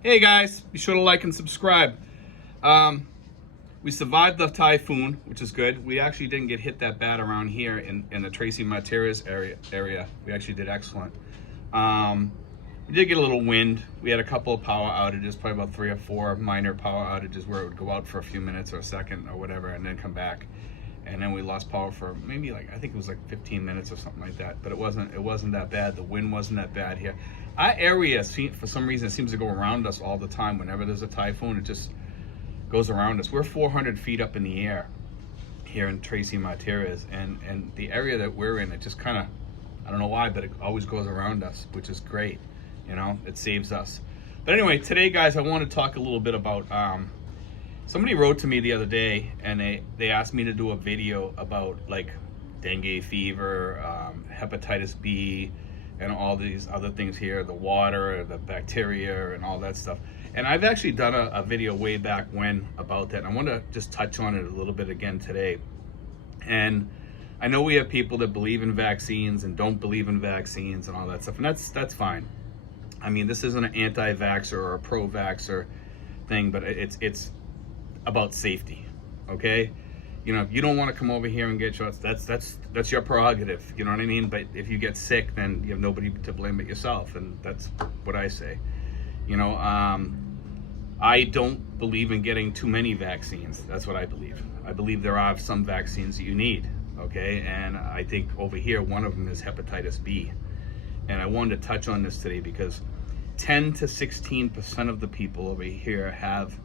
Hey guys, be sure to like and subscribe. We survived the typhoon, which is good. We actually didn't get hit that bad around here in the Tracy Martinez area. We actually did excellent. We did get a little wind. We had a couple of power outages, probably about 3 or 4 minor power outages where it would go out for a few minutes or a second or whatever and then come back. And then we lost power for maybe I think it was 15 minutes or something like that. But it wasn't that bad. The wind wasn't that bad here. Our area, for some reason, seems to go around us all the time. Whenever there's a typhoon, it just goes around us. We're 400 feet up in the air here in Tracy Martinez, and the area that we're in, it just kind of, I don't know why, but it always goes around us, which is great. You know, it saves us. But anyway, today, guys, I want to talk a little bit about. Somebody wrote to me the other day, and they asked me to do a video about dengue fever, hepatitis B, and all these other things here, the water, the bacteria, and all that stuff. And I've actually done a video way back when about that, and I want to just touch on it a little bit again today. And I know we have people that believe in vaccines and don't believe in vaccines and all that stuff, and that's fine. I mean, this isn't an anti-vaxxer or a pro-vaxxer thing, but it's about safety, okay? You know, if you don't want to come over here and get shots, that's your prerogative, you know what I mean? But if you get sick, then you have nobody to blame but yourself, and that's what I say. You know, I don't believe in getting too many vaccines. That's what I believe. I believe there are some vaccines that you need, okay? And I think over here, one of them is hepatitis B. And I wanted to touch on this today because 10 to 16% of the people over here have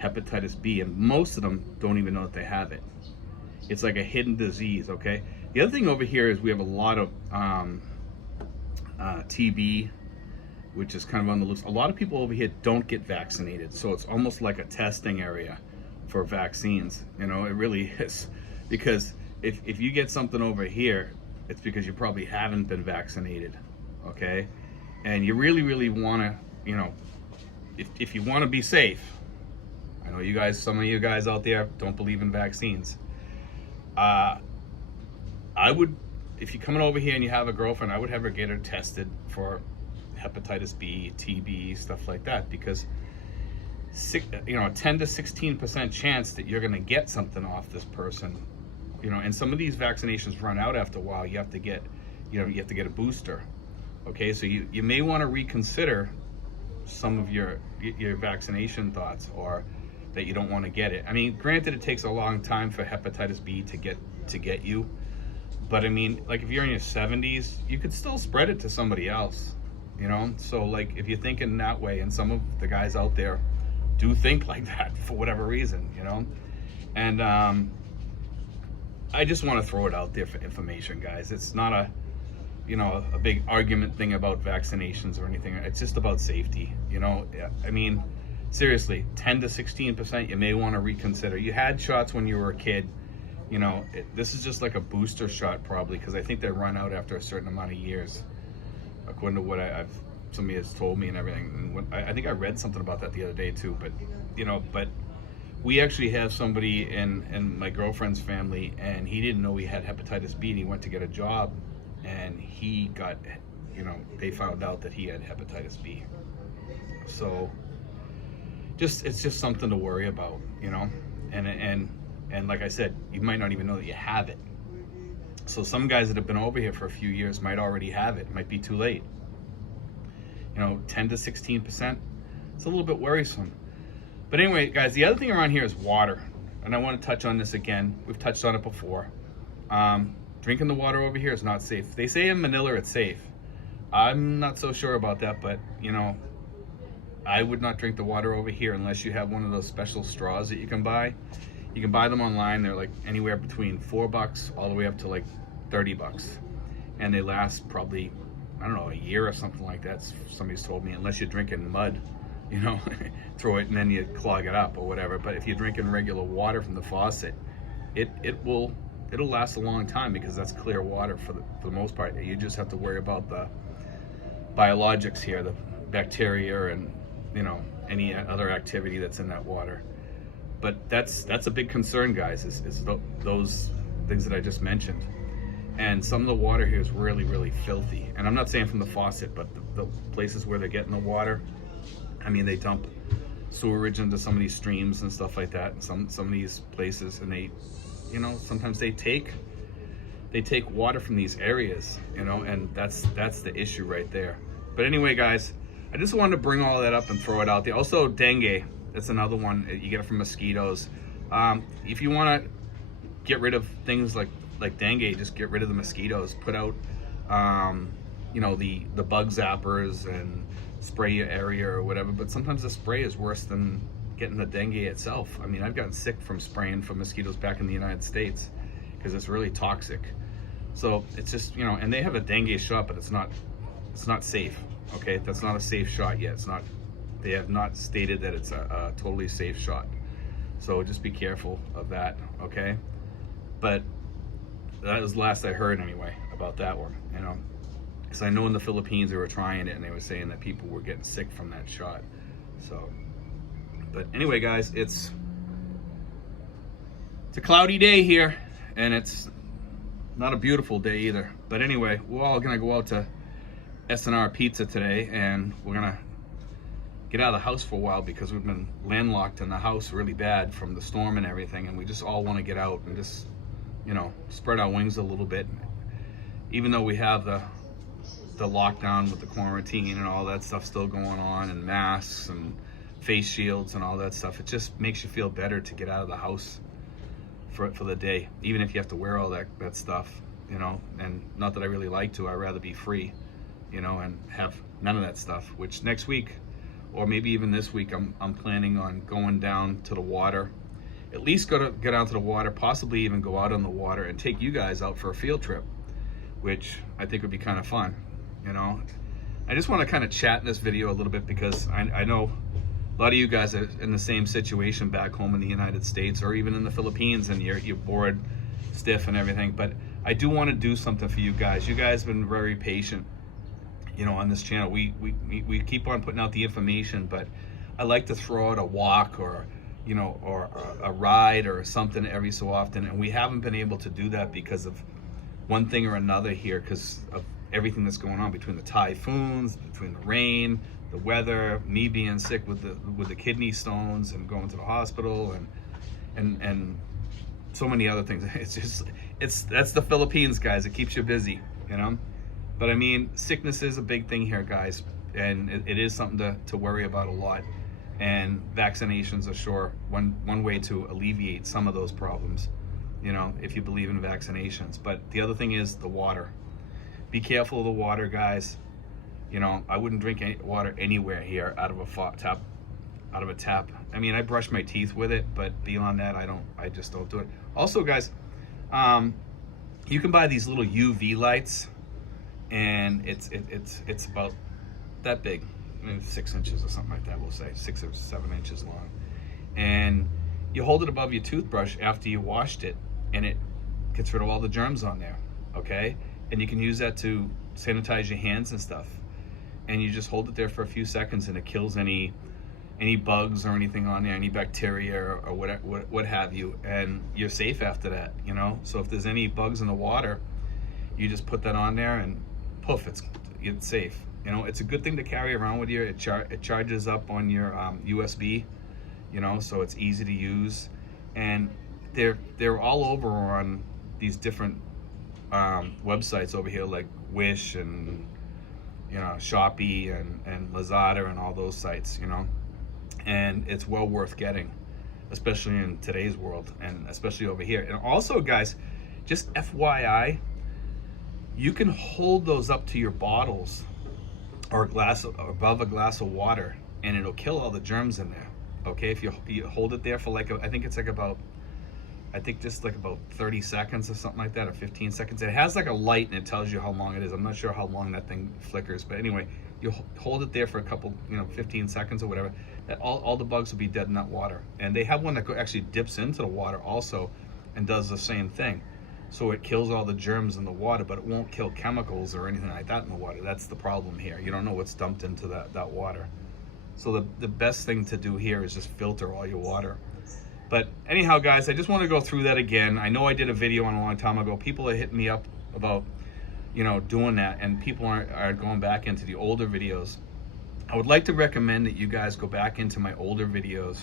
hepatitis B, and most of them don't even know that they have it. It's like a hidden disease, okay? The other thing over here is we have a lot of TB, which is kind of on the loose. A lot of people over here don't get vaccinated, so it's almost like a testing area for vaccines. You know, it really is. Because if you get something over here, it's because you probably haven't been vaccinated, okay? And you really want to, you know, if you want to be safe, I know you guys, some of you guys out there don't believe in vaccines. I would, if you're coming over here and you have a girlfriend, I would have her get her tested for hepatitis B, TB, stuff like that, because 10 to 16% chance that you're going to get something off this person, you know. And some of these vaccinations run out after a while. You have to get, you have to get a booster. Okay, so you may want to reconsider some of your vaccination thoughts, or that you don't want to get it. I mean, granted, it takes a long time for hepatitis B to get you, but I mean, if you're in your 70s, you could still spread it to somebody else, you know. So if you're thinking that way, and some of the guys out there do think like that for whatever reason, you know. And I just want to throw it out there for information, guys. It's not a big argument thing about vaccinations or anything. It's just about safety, you know. I mean, seriously, 10 to 16%, you may want to reconsider. You had shots when you were a kid, you know. This is just like a booster shot probably, because I think they run out after a certain amount of years, according to what somebody has told me and everything. And I think I read something about that the other day too. But but we actually have somebody in my girlfriend's family, and he didn't know he had hepatitis B, and he went to get a job, and he got, they found out that he had hepatitis B. So it's just something to worry about, you know. And like I said, you might not even know that you have it. So some guys that have been over here for a few years might already have it. It might be too late. 10 to 16%, it's a little bit worrisome. But anyway, guys, the other thing around here is water, and I want to touch on this again. We've touched on it before. Drinking the water over here is not safe. They say in Manila it's safe. I'm not so sure about that, but I would not drink the water over here unless you have one of those special straws that you can buy. You can buy them online. They're anywhere between $4 all the way up to $30, and they last probably, I don't know, a year or something like that. Somebody's told me, unless you're drinking mud, throw it and then you clog it up or whatever. But if you're drinking regular water from the faucet, it'll last a long time, because that's clear water for the most part. You just have to worry about the biologics here, the bacteria, and any other activity that's in that water. But that's a big concern, guys, is those things that I just mentioned. And some of the water here is really filthy. And I'm not saying from the faucet, but the places where they're getting the water, I mean, they dump sewerage into some of these streams and stuff like that, and some of these places, and they, you know, sometimes they take water from these areas, you know, and that's the issue right there. But anyway, guys, I just wanted to bring all that up and throw it out there. Also, dengue, that's another one. You get it from mosquitoes. If you want to get rid of things like dengue, just get rid of the mosquitoes. Put out, you know, the bug zappers and spray your area or whatever. But sometimes the spray is worse than getting the dengue itself. I mean, I've gotten sick from spraying for mosquitoes back in the United States because it's really toxic. So it's just, you know, and they have a dengue shot, but it's not safe. Okay, that's not a safe shot yet. It's not. They have not stated that it's a totally safe shot. So just be careful of that. Okay, but that was the last I heard anyway about that one. You know, because I know in the Philippines they were trying it and they were saying that people were getting sick from that shot. So, but anyway, guys, it's a cloudy day here, and it's not a beautiful day either. But anyway, we're all gonna go out to S&R Pizza today, and we're gonna get out of the house for a while because we've been landlocked in the house really bad from the storm and everything, and we just all want to get out and just, you know, spread our wings a little bit. Even though we have the lockdown with the quarantine and all that stuff still going on, and masks and face shields and all that stuff, it just makes you feel better to get out of the house for the day, even if you have to wear all that stuff, you know. And not that I really like to, I'd rather be free, you know, and have none of that stuff. Which next week, or maybe even this week, I'm planning on going down to the water, at least go down to the water, possibly even go out on the water and take you guys out for a field trip, which I think would be kind of fun, you know. I just want to kind of chat in this video a little bit because I know a lot of you guys are in the same situation back home in the United States or even in the Philippines, and you're bored stiff and everything. But I do want to do something for you guys. You guys have been very patient, you know, on this channel. We keep on putting out the information, but I like to throw out a walk or, you know, or a ride or something every so often, and we haven't been able to do that because of one thing or another here, because of everything that's going on between the typhoons, between the rain, the weather, me being sick with the kidney stones and going to the hospital, and so many other things. That's the Philippines, guys. It keeps you busy, you know. But I mean, sickness is a big thing here, guys, and it is something to worry about a lot. And vaccinations are sure one way to alleviate some of those problems, you know, if you believe in vaccinations. But the other thing is the water. Be careful of the water, guys. You know, I wouldn't drink any water anywhere here out of a tap. I mean, I brush my teeth with it, but beyond that, I just don't do it. Also, guys, you can buy these little UV lights, and it's about that big, maybe 6 inches or something like that, we'll say 6 or 7 inches long, and you hold it above your toothbrush after you washed it, and it gets rid of all the germs on there. Okay, and you can use that to sanitize your hands and stuff, and you just hold it there for a few seconds, and it kills any bugs or anything on there, any bacteria or what have you, and you're safe after that, you know. So if there's any bugs in the water, you just put that on there and poof, it's safe. You know, it's a good thing to carry around with you. It charges up on your USB, you know, so it's easy to use. And they're all over on these different websites over here, like Wish and, you know, Shopee and Lazada and all those sites, you know. And it's well worth getting, especially in today's world, and especially over here. And also, guys, just FYI, you can hold those up to your bottles or above a glass of water, and it'll kill all the germs in there. Okay, if you hold it there for like I think just like about 30 seconds or something like that, or 15 seconds. It has like a light and it tells you how long it is. I'm not sure how long that thing flickers, but anyway, you hold it there for a couple, 15 seconds or whatever. That all the bugs will be dead in that water. And they have one that actually dips into the water also and does the same thing. So it kills all the germs in the water, but it won't kill chemicals or anything like that in the water. That's the problem here. You don't know what's dumped into that water. So the best thing to do here is just filter all your water. But anyhow, guys, I just want to go through that again. I know I did a video on a long time ago. People are hitting me up about, doing that, and people are going back into the older videos I would like to recommend that you guys go back into my older videos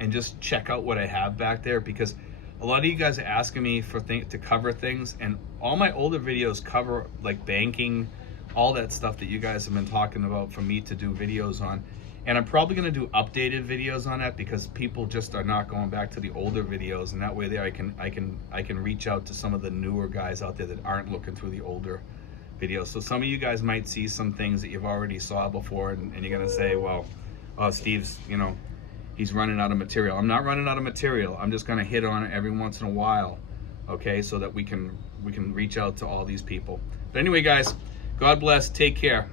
and just check out what I have back there, because a lot of you guys are asking me for to cover things, and all my older videos cover like banking, all that stuff that you guys have been talking about for me to do videos on. And I'm probably going to do updated videos on that, because people just are not going back to the older videos, and that way there I can reach out to some of the newer guys out there that aren't looking through the older videos. So some of you guys might see some things that you've already saw before, and you're going to say, well, Steve's, you know, he's running out of material. I'm not running out of material. I'm just going to hit on it every once in a while, okay, so that we can reach out to all these people. But anyway, guys, God bless. Take care.